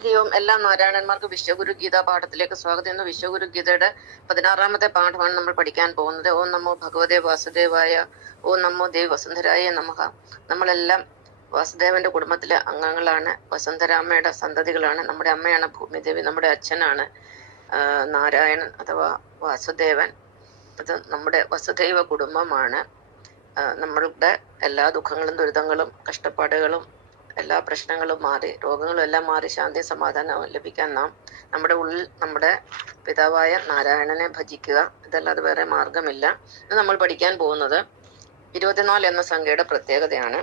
ഹരിയോം എല്ലാ നാരായണന്മാർക്ക് വിശ്വഗുരു ഗീതാ പാഠത്തിലേക്ക് സ്വാഗതം. ഇന്ന് വിശ്വഗുരു ഗീതയുടെ 16-ാമത്തെ പാഠമാണ് നമ്മൾ പഠിക്കാൻ പോകുന്നത്. ഓം നമോ ഭഗവതേ വാസുദേവായ, ഓം നമോ ദേവി വസുന്ധരായ നമഃ. നമ്മളെല്ലാം വാസുദേവന്റെ കുടുംബത്തിലെ അംഗങ്ങളാണ്, വസുന്ധരാമ്മയുടെ സന്തതികളാണ്. നമ്മുടെ അമ്മയാണ് ഭൂമിദേവി, നമ്മുടെ അച്ഛനാണ് നാരായണൻ അഥവാ വാസുദേവൻ. അത് നമ്മുടെ വസുദൈവ കുടുംബമാണ്. നമ്മളുടെ എല്ലാ ദുഃഖങ്ങളും ദുരിതങ്ങളും കഷ്ടപ്പാടുകളും എല്ലാ പ്രശ്നങ്ങളും മാറി, രോഗങ്ങളും എല്ലാം മാറി ശാന്തി സമാധാനം ലഭിക്കാൻ നാം നമ്മുടെ ഉള്ളിൽ നമ്മുടെ പിതാവായ നാരായണനെ ഭജിക്കുക. ഇതല്ലാതെ വേറെ മാർഗമില്ല. ഇത് നമ്മൾ പഠിക്കാൻ പോകുന്നത് 24 എന്ന സംഖ്യയുടെ പ്രത്യേകതയാണ്.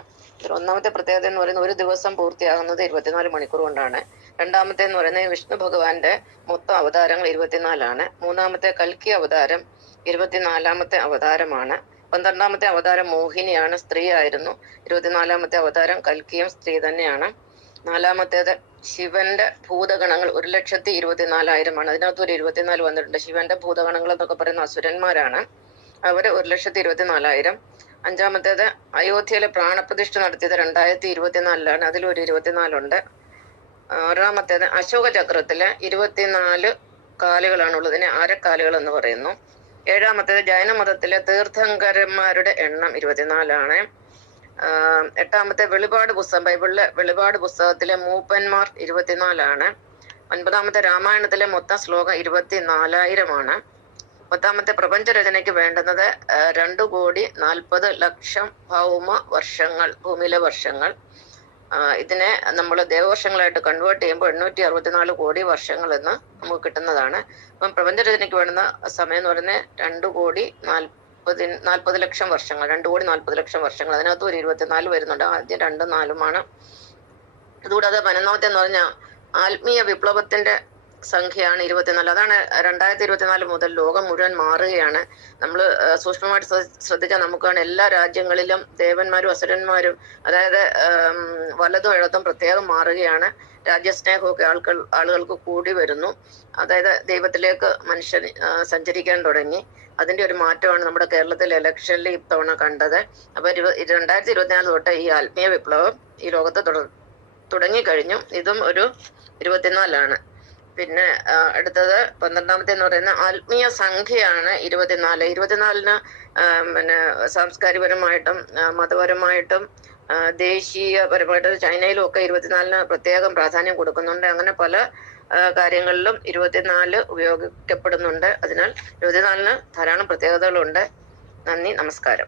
ഒന്നാമത്തെ പ്രത്യേകത എന്ന് പറയുന്നത് ഒരു ദിവസം പൂർത്തിയാകുന്നത് 24 മണിക്കൂർ കൊണ്ടാണ്. രണ്ടാമത്തെ എന്ന് പറയുന്നത് വിഷ്ണു ഭഗവാന്റെ മൊത്തം അവതാരങ്ങൾ 24 മൂന്നാമത്തെ കൽക്കി അവതാരം 24-ാമത്തെ അവതാരമാണ്. 12-ാമത്തെ അവതാരം മോഹിനിയാണ്, സ്ത്രീ ആയിരുന്നു. 24-ാമത്തെ അവതാരം കൽക്കിയും സ്ത്രീ തന്നെയാണ്. 4-ാമത്തേത് ശിവന്റെ ഭൂതഗണങ്ങൾ 1,24,000 അതിനകത്ത് ഒരു 24 വന്നിട്ടുണ്ട്. ശിവന്റെ ഭൂതഗണങ്ങൾ എന്നൊക്കെ പറയുന്ന അസുരന്മാരാണ്, അവര് 1,24,000. 5-ാമത്തേത് അയോധ്യയിലെ പ്രാണപ്രതിഷ്ഠ നടത്തിയത് 2024 അതിലൊരു 24 ഉണ്ട്. 6-ാമത്തേത് അശോക ചക്രത്തില് 24 കാലുകളാണുള്ളത്, ഇതിനെ അരക്കാലുകൾ എന്ന് പറയുന്നു. 7-ാമത്തേത് ജൈനമതത്തിലെ തീർത്ഥങ്കരന്മാരുടെ എണ്ണം 24. 8-ാമത്തെ വെളിപാട് പുസ്തകം, ബൈബിളിലെ വെളിപാട് പുസ്തകത്തിലെ മൂപ്പന്മാർ 24. 9-ാമത്തെ രാമായണത്തിലെ മൊത്തം ശ്ലോകം 24,000. 10-ാമത്തെ പ്രപഞ്ചരചനയ്ക്ക് വേണ്ടുന്നത് 2,40,00,000 ഭൗമ വർഷങ്ങൾ, ഭൂമിയിലെ വർഷങ്ങൾ. ഇതിനെ നമ്മൾ ദേവവർഷങ്ങളായിട്ട് കൺവേർട്ട് ചെയ്യുമ്പോൾ 864 കോടി വർഷങ്ങൾ എന്ന് നമുക്ക് കിട്ടുന്നതാണ്. അപ്പം പ്രപഞ്ചരചനയ്ക്ക് വേണ്ടുന്ന സമയം എന്ന് പറയുന്നത് 2,40,00,000 വർഷങ്ങൾ, 2,40,00,000 വർഷങ്ങൾ. അതിനകത്ത് ഒരു 24 വരുന്നുണ്ട്. ആദ്യം 2ഉം 4ഉമാണ്. ഇതുകൂടാതെ 11-ാമത്തെ എന്ന് പറഞ്ഞാൽ ആത്മീയ വിപ്ലവത്തിന്റെ സംഖ്യയാണ് 24. അതാണ് 2024 മുതൽ ലോകം മുഴുവൻ മാറുകയാണ്. നമ്മൾ സൂക്ഷ്മമായിട്ട് ശ്രദ്ധിച്ചാൽ നമുക്കാണ് എല്ലാ രാജ്യങ്ങളിലും ദേവന്മാരും അസുരന്മാരും, അതായത് വലതും ഇടത്തും പ്രത്യേകം മാറുകയാണ്. രാജ്യസ്നേഹമൊക്കെ ആളുകൾക്ക് കൂടി വരുന്നു. അതായത് ദൈവത്തിലേക്ക് മനുഷ്യൻ സഞ്ചരിക്കാൻ തുടങ്ങി. അതിന്റെ ഒരു മാറ്റമാണ് നമ്മുടെ കേരളത്തിലെ ഇലക്ഷനിൽ ഇത്തവണ കണ്ടത്. അപ്പൊ 2024 തൊട്ട് ഈ ആത്മീയ വിപ്ലവം ഈ ലോകത്ത് തുടങ്ങിക്കഴിഞ്ഞു. ഇതും ഒരു 24. പിന്നെ അടുത്തത് 12-ാമത്തെ എന്ന് പറയുന്ന ആത്മീയ സംഖ്യയാണ് 24. 24-ന് പിന്നെ സാംസ്കാരികപരമായിട്ടും മതപരമായിട്ടും ദേശീയപരമായിട്ടും ചൈനയിലും ഒക്കെ 24-ന് പ്രത്യേകം പ്രാധാന്യം കൊടുക്കുന്നുണ്ട്. അങ്ങനെ പല കാര്യങ്ങളിലും 24 ഉപയോഗിക്കപ്പെടുന്നുണ്ട്. അതിനാൽ 24-ന് ധാരാളം പ്രത്യേകതകളുണ്ട്. നന്ദി, നമസ്കാരം.